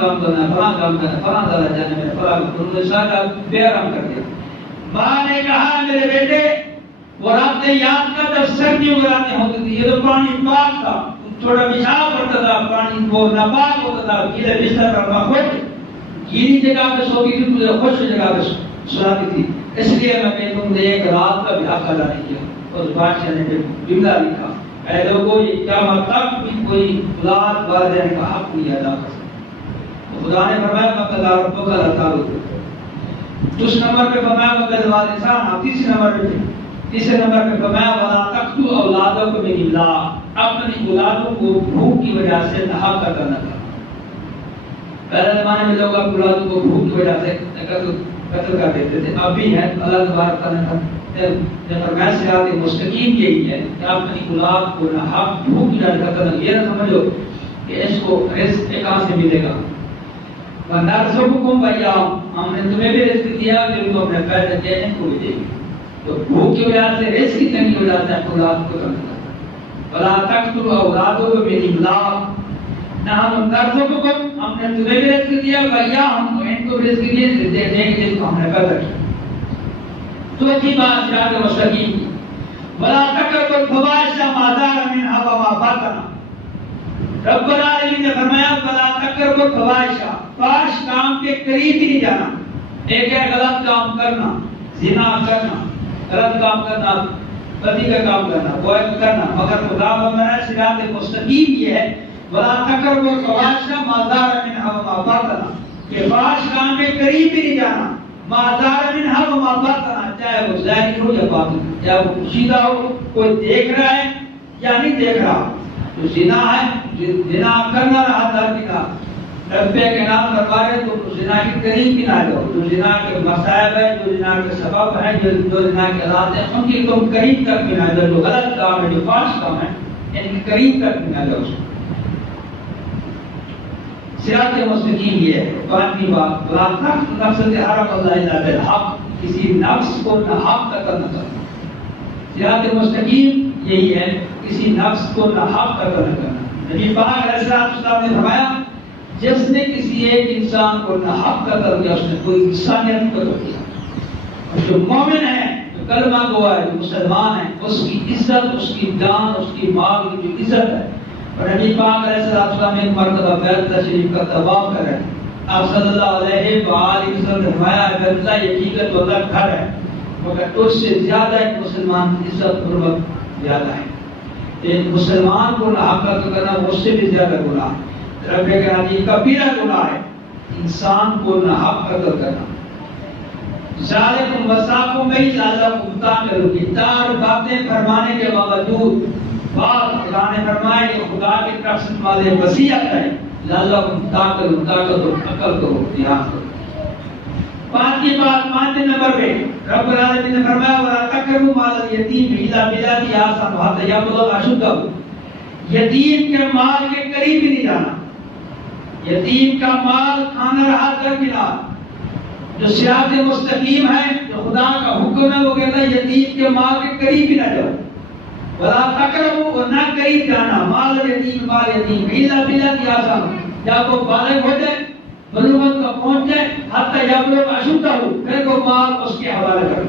کام کرنا ہے، فلاں کام کرنا ہے، فلاں زیادہ جانے میں فلاں انہوں نے سارا بے آرام کر دیا. ماں نے کہا میرے بیٹے وہ رات نے یاد کر جب سردیوں کی راتیں ہوتی تھی، یہ تو پانی پاک تھا، تھوڑا پیشاب پڑتا تھا، پانی وہ ناپاک ہوتا تھا، گیلے بستر پر مخوٹ گیلی جگہ پہ سوتی تھی، مجھے خوش جگہ پہ سلاتی تھی، اس لیے میں نے تم نے ایک رات کا بھی حق ادا نہیں کیا. اور بادشاہ نے جملہ لکھا اے لوگوں یہ قیامت تک بھی کوئی اولاد والدین کا حق نہیں ادا کر سکتا. خدا نے فرمایا فقضى ربك الا تعبدوا. دوسرے نمبر پہ فرمایا وبال والدین، تیسرے نمبر پہ فرمایا ولا تقتلوا اولادکم من املاق، اپنی اولادوں کو بھوک کی وجہ سے ناحق قتل نہ کرنا. پہلے زمانے میں لوگ اپنی اولادوں کو بھوک کی وجہ سے قتل کر دیتے تھے، اب بھی ہے. اللہ تبارک تعالیٰ نے فرمایا صراط مستقیم یہی ہے کہ اپنی اولاد کو ناحق بھوک کی وجہ سے قتل نہ. یہ نہ سمجھو کہ اس کو رزق کہاں سے ملے گا. وَنَرْزُقُكُمْ وَإِيَّاهُمْ، ہم نے تمہیں بھی رزق دیا پھر تم اپنے پیدا کیے ان کو بھی دے گی. تو بھوک کی وجہ سے رزق کی تنگی کی وجہ سے اولاد کو قتل کرنا. وَلَا تَقْتُلُوا أَوْلَادَكُم مِّنْ إِمْلَاقٍ، نحن نرزقكم، ہم نے تمہیں بھی رزق دیا وَإِيَّاهُمْ، ان کو رزق دیا دیں گے جس کو ہم نے پیدا کیا. چوتھی بات صراط مستقیم کی وَلَا تَقْرَبُوا الْفَوَاحِشَ مَا ظَهَرَ مِنْهَا وَمَا بَطَنَ. رب العالمین نے فرمایا وَلَا تَقْرَبُوا الْفَوَاحِشَ، فاحش کام کے قریب ہی نہیں جانا. ایک ہے غلط کام کرنا، زنا کرنا، غلط کام کرنا، بدی کا کام کرنا، وہ کرنا، مگر خدا فرمایا صراط مستقیم یہ ہے وَلَا تَقْرَبُوا الْفَوَاحِشَ مَا ظَهَرَ مِنْهَا وَمَا بَطَنَ، کہ فاحش کام کے قریب بھی نہیں جانا. مَا ظَهَرَ مِنْهَا وَمَا بَطَنَ، چاہے وہ ظاہر ہو یا باطن، چاہے وہ پوشیدہ ہو، کوئی دیکھ رہا ہے یا نہیں دیکھ رہا. تو زنا ہے، زنا کرنا رہا تھا کہ رب کے نام دربارے تو زنا کے قریب بھی نہ جاؤ. جو زنا کے مصائب ہے، جو زنا کے سبب ہے، جو زنا کے حالات ہیں، ان کی تم قریب تک بھی نہ جاؤ. جو غلط کام ہے، جو فاحش کام ہے، ان کے قریب تک بھی نہ جاؤ. صراط مستقیم یہ ہے. پانچویں بات وَلَا تَقْتُلُوا النَّفْسَ الَّتِي حَرَّمَ اللَّهُ إِلَّا بِالْحَقِّ، کسی نفس کو ناحق قتل نہ کرنا. صراط مستقیم یہی ہے کسی نفس کو ناحق قتل نہ کرنا. نبی پاک علیہ السلام نے فرمایا جس نے کسی ایک انسان کو ناحق قتل کیا اس نے کوئی انسانیت قتل کیا. اور جو مومن ہے، جو کلمہ گوا ہے، جو مسلمان ہے، اس کی عزت، اس کی جان، اس کی مال کی جو عزت ہے. اور نبی پاک علیہ السلام نے ایک مرتبہ بیت تشریف کا طواف کر رہے ہیں. آپ صلی اللہ علیہ وآلہ وسلم نے فرمایا بیت اللہ یہ ٹھیک تو اللہ گھر ہے، مگر اس سے زیادہ ایک مسلمان کی عزت حرمت زیادہ ہے. ایک مسلمان کو ناحق قتل کرنا اس سے بھی زیادہ گناہ ہے. رب کہنا یہ کبیرہ گناہ ہے انسان کو ناحق قتل کرنا. ذالکم وصاکم بہ لعلکم تعقلون، چار باتیں فرمانے کے باوجود بات خدا نے فرمایا یہ خدا کی طرف سے تمہارے وصیت ہے لعلکم تعقلون، تاکہ تم عقل کرو، دھیان کرو. پانچویں بات، پانچویں نمبر پہ رب العالمین نے فرمایا وَلَا تَقْرَبُوا مَالَ الْيَتِيمِ إِلَّا بِالَّتِي هِيَ أَحْسَنُ حَتَّىٰ يَبْلُغَ أَشُدَّهُ. یتیم کے مال کے قریب بھی نہیں جانا. یتیم کا مال کھانا رہا درکنار. جو صراط مستقیم ہے، جو خدا کا حکم ہے، وہ کہتا ہے یتیم کے مال کے قریب بھی نہ جاؤ. وَلَا تَقْرَبُوا، اور نہ قریب جانا مال یتیم، مال یتیم إِلَّا بِالَّتِي هِیَ أَحْسَنُ، جب وہ بالغ ہو جائے، بلوغت کا پہنچ جائے، حتی یبلغ اشدہ، پھر وہ مال اس کے حوالے کرے،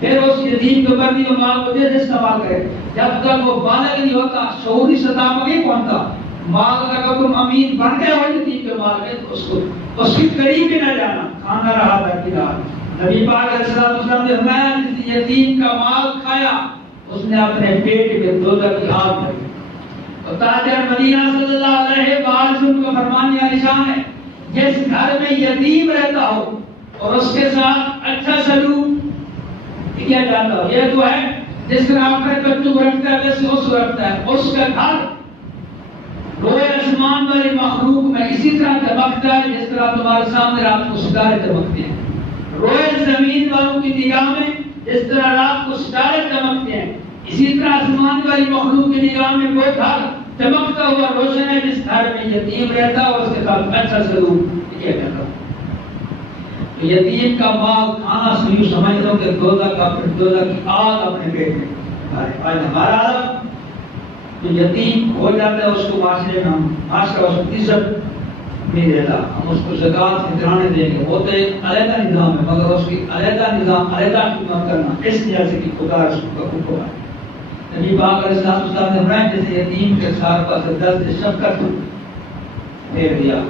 پھر اس یتیم کو بردی و مال کو جیسے استعمال کرے. جب تک وہ بالغ نہیں ہوتا، شعوری سطح پر نہیں پہنچتا، مال کا اگر تم امین بن گئے ہو یتیم کے مال میں تو اس کی قریب بھی نہ جانا، کھانا رہا درکنار. نبی پاک علیہ السلام نے فرمایا جس نے یتیم کا مال کھایا اس نے اپنے پیٹ کے دوزخ کی آگ بھری. اور تاجر مدینہ صلی اللہ علیہ وسلم کا فرمان یہ نشان ہے جس گھر میں یتیم رہتا ہو اور اس کے ساتھ اچھا سلوک کیا جاتا ہو، یہ تو ہے جس طرح اپنے بچوں کو رکھتا ہے ویسے اس کو رکھتا ہے، اس کا گھر روئے آسمان والی مخلوق میں اسی طرح چمکتا ہے جس طرح تمہارے سامنے رات کو ستارے چمکتے ہیں. روئے زمین والوں کی نگاہ میں جس طرح رات کو ستارے چمکتے ہیں، اسی طرح آسمان والی مخلوق کی نگاہ میں کوئی گھر چمکتا ہوا روشن ہے جس گھر میں یتیم رہتا اور اس کے ساتھ اچھا سلوک کیا جاتا. یتیم کا مال کھانا سیوں سمجھ لو کہ دوزخ کی آگ اپنے پیٹ میں. آج ہمارا عالم تو یتیم ہو جاتا ہے، اس کو معاشرے میں معاشرہ اس کو عزت نہیں دیتا، ہم اس کو زکات فطرانے دیں گے، وہ تو ایک علیحدہ نظام ہے، مگر اس کی علیحدہ نظام علیحدہ خدمت کرنا اس جیسے کہ خدا رسول کا حکم ہے۔ نبی پاک علیہ السلام نے فرمایا جیسے یتیم کے سار پر سے دست شفقت پھیر دیا،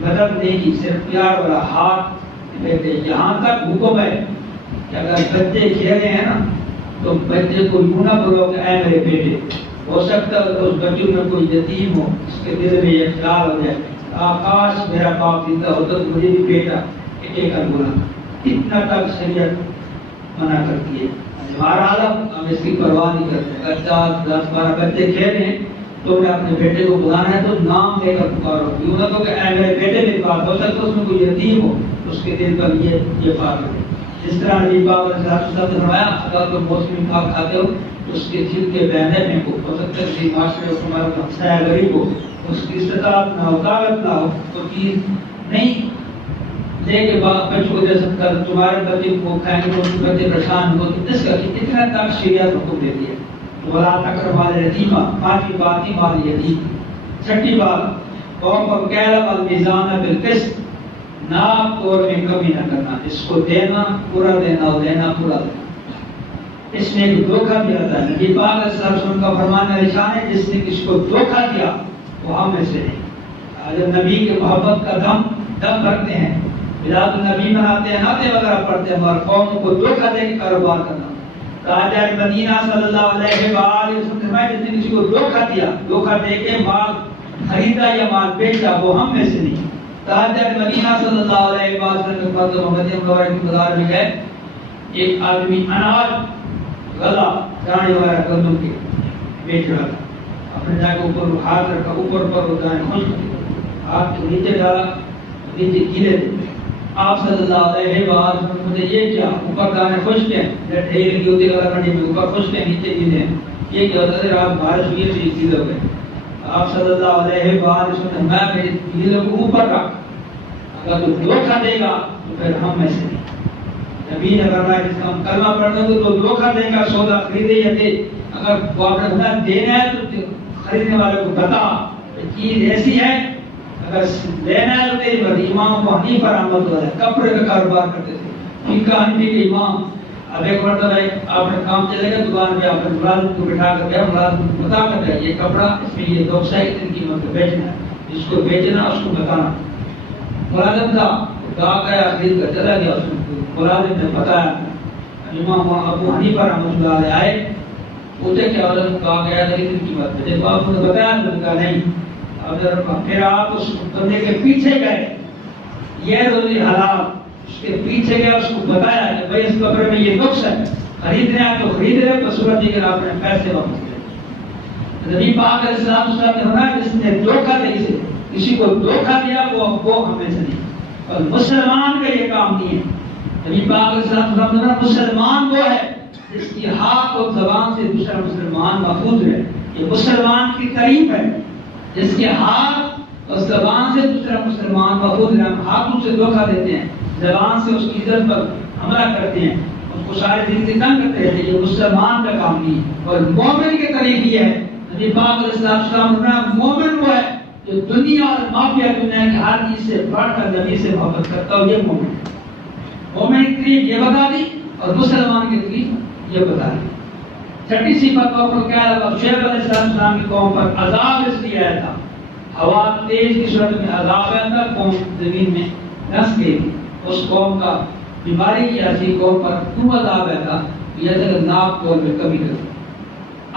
مدد نہیں کی، صرف پیار والا ہاتھ پھیر دیا۔ یہاں تک حکم ہے کہ اگر بچے کھیلے ہیں نا تو بچے کو یوں نہ بولو کہ اے میرے بیٹے، ہو سکتا ہے اس بچوں میں کوئی یتیم ہو، اس کے دل میں یہ خیال ہو جائے آکاش میرا باپ زندہ ہوتا تو مجھے بھی بیٹا ایک بولا۔ اتنا تک شریعت منع کرتی ہے۔ ہمارا عالم ہم اس کی پرواہ نہیں کرتے، اگر 10-12 بچے کھیل ہیں تو میں اپنے بیٹے کو بلانا ہے تو نام لے کر پکارو، یوں نہ کہ اے میرے بیٹے میری بات، ہو سکتا ہے اس میں کوئی یتیم ہو اس کے دل پر یہ بات ہو۔ جس طرح نبی پاک علیہ السلام نے فرمایا اگر تم موسمی پھل کھاتے ہو تو اس کے دل کے بہنے میں ہو سکتا ہے کسی معاشرے کو تمہارا ہمسایہ غریب ہو، اس کی استطاعت نہ ہو، طاقت نہ ہو تو چیز نہیں لے کے بچوں کو دے سکتا، تمہارے بچے کو کھائیں گے تو ان کے بچے پریشان ہو، تو اس کا اتنا تک شریعت حکم دیتی ہے۔ ولا تقربوا الیتیما، 5ویں بات ہی مال یتیم۔ 6ٹھی بات قوم کو کہلا والمیزان بالقسط، ناپ تول میں کمی نہ کرنا، اس کو دینا پورا دینا اور لینا پورا دینا۔ اس میں ایک دھوکہ بھی آتا ہے، نبی پاک علیہ السلام کا فرمان نشان ہے جس نے کسی کو دھوکہ دیا وہ ہم میں سے نہیں۔ جب نبی کے محبت کا دم رکھتے ہیں، میلاد النبی مناتے ہیں، نعتیں وغیرہ پڑھتے ہیں، اور قوم کو دھوکہ دے کے کاروبار کرنا۔ تاجر مدینہ صلی اللہ علیہ وآلہ وسلم نے جس نے کسی کو دھوکہ دیا، دھوکہ دے کے مال خریدا یا مال بیچا وہ ہم میں سے نہیں۔ تاجر مدینہ صلی اللہ علیہ وسلم کے پاس محمد منورہ کے بازار میں گئے، ایک آدمی اناج غلہ دانے وغیرہ گندم کے بیچ رہا تھا، اپنے جا کے اوپر ہاتھ رکھا، اوپر پر وہ دانے خشک، ہاتھ کو نیچے ڈالا، نیچے گیلے تھے۔ آپ صلی اللہ علیہ وسلم نے یہ کیا، اوپر دانے خشک ہیں، جب ڈھیر لگی ہوتی ہے منڈی میں، اوپر خشک ہیں نیچے گیلے ہیں، یہ کیا ہوتا ہے رات بارش ہوئی تو یہ گیلے ہو گئے۔ آپ صلی اللہ علیہ وسلم نے میں میرے گیلے کو اوپر رکھ، اگر تو دھوکہ دے گا تو پھر ہم میں سے نہیں۔ نبی نے فرمایا جس کا ہم کلمہ پڑھنے کو تو دھوکہ دے گا، سودا خریدے یا دے، اگر وہ اپنا گناہ دینا ہے تو خریدنے والے کو بتا چیز ایسی ہے، اگر لینا ہے تو تیری بات۔ امام ابو حنیفہ رحمۃ اللہ علیہ کپڑے کا کاروبار کرتے تھے، فقہ حنفی کے امام۔ اب ایک مرتبہ آپ نے کام چلے گا دکان پہ، آپ نے ملازم کو بٹھا کر گیا، ملازم کو بتا کر گیا یہ کپڑا اس میں یہ 200 کی قیمت پہ بیچنا ہے، جس کو بیچنا اس کو بتانا۔ ملازم تھا گاہ گیا خرید کر چلا گیا، اس کو ملازم نے بتایا، امام ابو حنیفہ رحمۃ اللہ علیہ آئے، پوچھے کہ عالم کہا گیا تھا اتنی قیمت پہ، جب آپ نے بتایا تو کہا نہیں۔ پھر آپ اس بندے کے پیچھے گئے، یہ روزی حلال، اس کے پیچھے گئے، اس کو بتایا کہ بھائی اس کپڑے میں یہ نقص ہے، خریدنا ہے تو خرید رہے، بصورت یہ کہ آپ نے پیسے واپس لے۔ نبی پاک علیہ السلام نے فرمایا جس نے دھوکہ دے سے کسی کو دھوکہ دیا وہ ہمیں سے نہیں، اور مسلمان کا یہ کام نہیں ہے۔ نبی پاک علیہ السلام نے فرمایا مسلمان وہ ہے جس کی ہاتھ اور زبان سے دوسرا مسلمان محفوظ رہے، یہ مسلمان کی تعریف ہے، جس کے ہاتھ اور زبان سے دوسرا مسلمان محفوظ رہے۔ ہم ہاتھوں سے دھوکہ دیتے ہیں، زبان سے اس کی عزت پر حملہ کرتے ہیں، اس کو سارے دن سے تنگ کرتے رہتے ہیں، یہ مسلمان کا کام نہیں ہے۔ اور مومن کے طریق یہ ہے، نبی پاک علیہ السلام نے فرمایا مومن وہ ہے جو دنیا اور مافیا دنیا کی ہر چیز سے بڑھ کر نبی سے محبت کرتا ہو، یہ مومن ہے۔ مومن کی تعریف یہ بتا دی اور مسلمان کی تعریف یہ بتا دی۔ 6ٹھی صفت کو کیا لگا، شعیب علیہ السلام کی قوم پر عذاب اس لیے آیا تھا، ہوا تیز کی صورت میں عذاب آیا تھا، قوم زمین میں دھنس گئی تھی، اس قوم کا بیماری کی ایسی قوم پر کیوں عذاب آیا تھا، یہ اگر ناپ تول میں کمی کر۔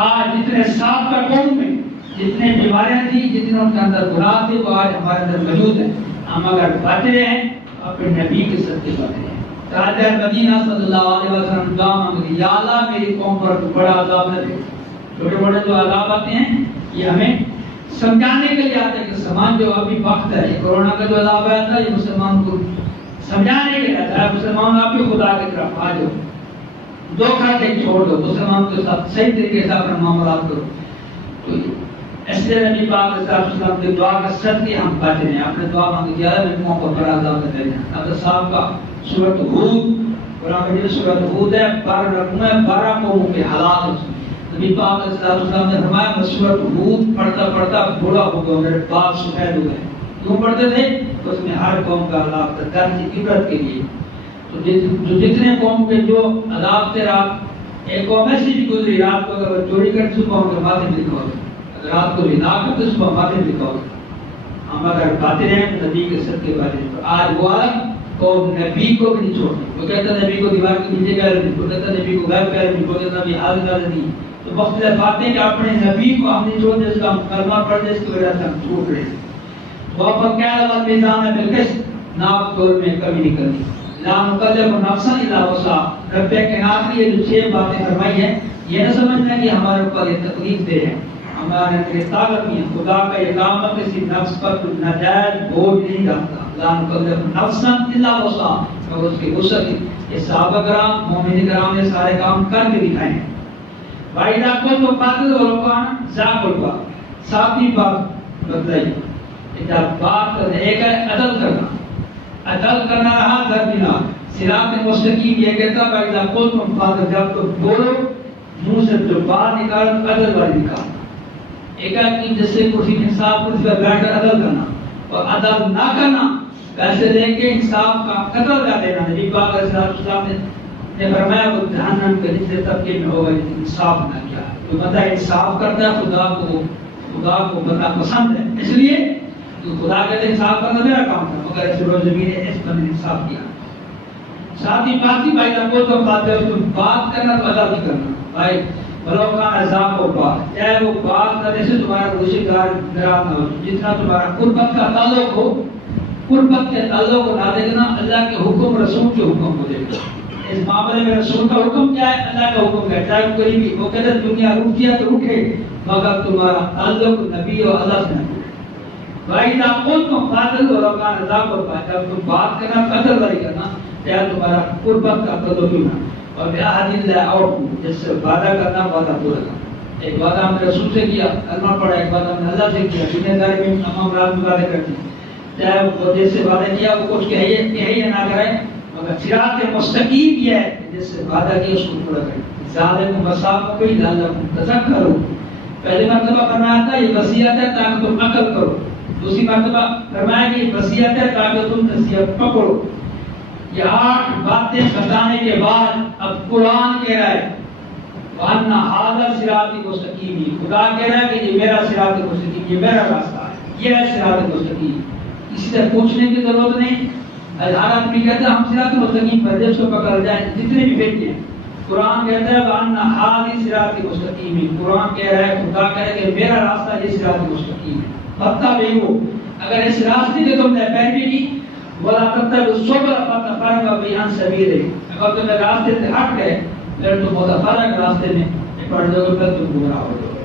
آج جتنے سابقہ قوم میں جتنے بیماریاں تھیں، جتنے ان کے اندر گناہ تھے، وہ آج ہمارے اندر موجود ہیں۔ ہم اگر بچ رہے ہیں اپنے نبی کے صدقے بچ رہے ہیں۔ تاجر مدینہ صلی اللہ علیہ وسلم دعا مانگی، یا اللہ میری قوم پر بڑا عذاب نہ دے۔ چھوٹے بڑے جو عذاب آتے ہیں یہ ہمیں سمجھانے کے لیے آتے ہیں کہ سماج جو ابھی وقت ہے، یہ کورونا کا جو عذاب آیا تھا یہ مسلمان کو سمجھانے کے لیے آتا ہے، مسلمان آپ بھی خدا کی طرف آ جاؤ، دھوکہ دے چھوڑ دو، مسلمان کے ساتھ صحیح طریقے سے اپنا معاملات کرو۔ تو اس لیے نبی پاک علیہ السلام کی دعا کا صدقے ہم بچ رہے ہیں۔ آپ نے دعا مانگی ہے میری قوم پر بڑا عذاب نہ دے۔ حضرت صاحب کا سورۃ ہود، قرآن میں سورۃ ہود ہے، 12 قوموں کے حالات۔ نبی پاک علیہ السلام نے فرمایا میں سورۃ ہود پڑھتا پڑھتا بوڑھا ہو گیا، میرے بال سفید ہو گئے، کیوں پڑھتے تھے؟ تو اس میں ہر قوم کا عذاب تھا درس عبرت کے لیے. تو جتنے قوم کے جو عذاب تھے رات، ایک قوم ایسی بھی گزری رات کو اگر چوری کرتے صبح ان کے ماتھے میں لکھا ہوتا، اگر رات کو بنا کرتے صبح ماتھے میں لکھا ہوتا. ہم اگر باتیں ہیں نبی کے سب کے بارے میں، آج وہ قوم نبی کو بھی نہیں چھوڑتی. وہ کہتا نبی کو دیوار کے نیچے کہہ رہے، وہ کہتا نبی کو غائب کہہ رہے، وہ کہتا نبی حاضر کہہ رہے. تو مختلف باتیں کہ اپنے نبی کو ہم نہیں چھوڑتے، اس کا ہم کلمہ پڑھ دیں، اس کی وجہ سے ہم چھوٹ رہے ہیں. وہ پر کیا لگا میزان ہے بالقسط، ناپ تول میں کمی نہیں کرنی. لا نکلف نفسا الا وسعها. رب کائنات نے یہ جو 6 باتیں فرمائی ہیں، یہ نہ سمجھنا کہ ہمارے اوپر یہ تکلیف دہ ہے، ہمارے اندر طاقت نہیں ہے. خدا کا یہ کام ہے کہ کسی نفس پر کچھ ناجائز بوجھ نہیں ڈالتا. لا نکلف نفسا الا وسعها، اور اس کی وسعت. یہ صحابہ کرام مومنین کرام نے سارے کام کر کے دکھائے ہیں. وَإِذَا كُنتُمْ فَاعِلُونَ وَلَوْ ذَاقُ الْبَابِ. 7ویں بات بتائیے، جب بات ایک ہے عدل کرنا، عدل کرنا رہا درمینا صراط مستقیم. یہ کہتا ہے وَإِذَا كُنتُمْ فَاعِلُونَ، جب تو بولو منہ سے جو بات نکال عدل والی نکال. ایک ہے کہ جس سے کرسی انصاف کرسی پر بیٹھ کر عدل کرنا، اور عدل نہ کرنا پیسے لے کے انصاف کا قتل کر دینا. نبی پاک علیہ السلام نے فرمایا وہ جہنم کے نچلے طبقے میں ہوگا جس نے انصاف نہ کیا. جو بندہ انصاف کرتا ہے خدا کو بندہ پسند ہے. اس لیے خدا کہتے ہیں انصاف کرنا میرا کام تھا، مگر اس روز زمین نے اس بندے نے انصاف کیا. ساتھ ہی بات ہی بھائی کو تو بات کرنا تو ادا نہیں کرنا. بھائی بلو کا عذاب و بات، چاہے وہ بات کرنے سے تمہارا رشتہ دار ناراض نہ ہو، جتنا تمہارا قربت کا تعلق ہو، قربت کے تعلق کو نہ دیکھنا. اللہ کے حکم رسول کے حکم کو دیکھنا. اس معاملے میں رسول کا حکم کیا ہے، اللہ کا حکم کیا ہے. چاہے کوئی بھی وہ کہتے دنیا رک گیا تو رکے، مگر تمہارا تعلق نبی اور اللہ سے نہ. بھائی ناقول کو فاضل اور کان عذاب اور جب تم بات کرنا قدر والی کرنا، چاہے تمہارا قربت کا قدر بھی نہ. اور بیاحد اللہ اور جس سے وعدہ کرنا وعدہ پورا کرنا. ایک وعدہ ہم نے رسول سے کیا کلمہ پڑھا، ایک وعدہ ہم نے اللہ سے کیا دنیا داری میں تمام رات وعدے کرتے ہیں. چاہے وہ جس سے وعدہ کیا وہ کچھ کہے یا نہ کرے، مگر صراط مستقیم یہ ہے جس سے وعدہ کیا اس کو پورا کرے. ذالکم وصاکم لعلکم تذکرون. پہلی مرتبہ فرمایا تھا یہ وصیت ہے تاکہ تم عقل کرو. دوسری مرتبہ فرمایا کہ یہ وصیت ہے تاکہ تم نصیحت پکڑو. یہ 8 باتیں بتانے کے بعد اب قرآن کہہ رہا ہے وَأَنَّ هَذَا صِرَاطِ مُسْتَقِيمِ. خدا کہہ رہا ہے کہ یہ میرا صراط مستقیم، یہ میرا راستہ ہے، یہ ہے صراط مستقیم. کسی سے پوچھنے کی ضرورت نہیں. ہر آدمی کہتا ہے ہم صراط مستقیم پر جب سے پکڑ جائیں جتنے بھی بیٹے ہیں. قرآن کہتا ہے وَأَنَّ هَذَا صِرَاطِ مُسْتَقِيمِ. قرآن کہہ رہا ہے خدا کہہ رہا ہے کہ میرا راستہ یہ صراط مستقیم ہے. فَاتَّبِعُوهُ. اگر اس راستے کی تم نے پیروی کی وَلَا تَتَّبِعُوا السُّبُلَ فَتَفَرَّقَ بِكُمْ عَنْ سَبِيلِهِ. اگر تم راستے سے ہٹ گئے پھر تم متفرق راستے میں پڑ جاؤ گے، پھر تم گمراہ ہو جاؤ گے.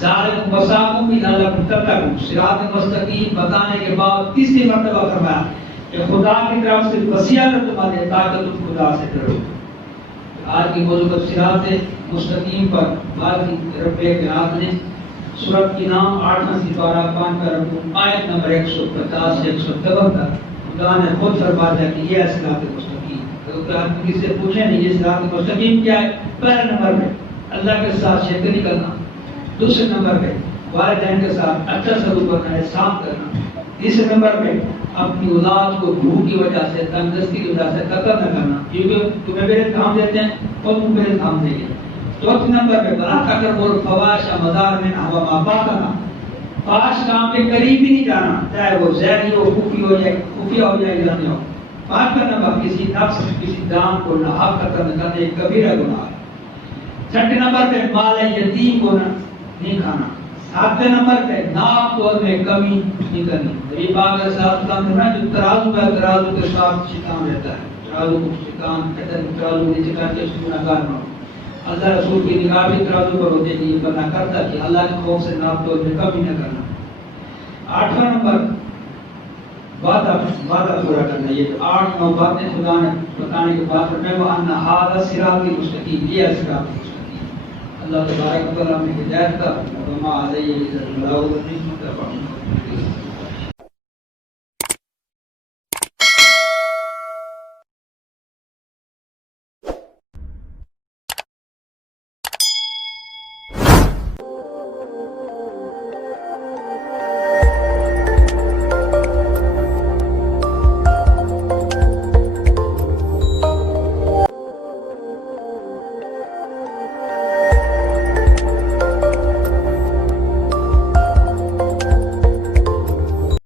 ذالکم وصاکم لعلکم تتقون. صراط مستقیم بتانے کے بعد تیسری مرتبہ فرمایا کہ خدا کی طرف سے وصیت ہے تمہارے تاکہ تم خدا سے ڈرو. آج کی موضوع صراط مستقیم پر بات کی. رب کائنات نے سورت کی نام 8واں سپارہ 5 رکوع آیت نمبر 150 سے 173 خدا نے خود فرمایا کہ یہ صراط مستقیم. اگر آپ کسی سے پوچھیں نہیں یہ صراط مستقیم کیا ہے، پہلے نمبر پہ اللہ کے ساتھ شرک نہیں کرنا، دوسرے نمبر پہ والدین کے ساتھ اچھا سلوک کرنا، احسان کرنا، تیسرے نمبر پہ اپنی اولاد کو بھوک کی وجہ سے تنگدستی کی وجہ سے قتل نہ کرنا، کیونکہ تمہیں میرے کام دیتے ہیں اور تم میرے کام دیں گے. چوتھے نمبر پہ بلا تقربوا الفواحش مزار من و ما بطن. فاحش کام کے قریب بھی نہیں جانا، چاہے وہ زہری ہو، خفیہ ہو یا اعلانیہ ہو. 5واں نمبر کسی نفس کسی جان کو ناحق قتل نہ کرنا، ایک کبیرہ گناہ ہے. 6 نمبر پہ مال یتیم کو نہیں کھانا. 7 نمبر پہ ناپ تول میں کمی نہیں کرنی. نبی پاک علیہ السلام نے فرمایا جو ترازو ہے ترازو کے ساتھ شیطان رہتا ہے. ترازو کو شیطان کہتا ہے ترازو نیچے کر کے اس کو گناہگار نہ ہو. اللہ رسول کی نگاہ بھی ترازو پر ہوتے ہیں، یہ بنا کرتا کہ اللہ کے خوف سے ناپ تول میں کمی نہ کرنا. 8واں نمبر وعدہ پورا کرنا. یہ 8-9 باتیں خدا نے بتانے کے بعد فرمایا وَأَنَّ هَذَا صِرَاطِ مُسْتَقِيمٌ. یہ ہے صراط مستقیم. اللہ تبارک و تعالی ہمیں ہدایت کا وما علیہ الا البلاغ المبین.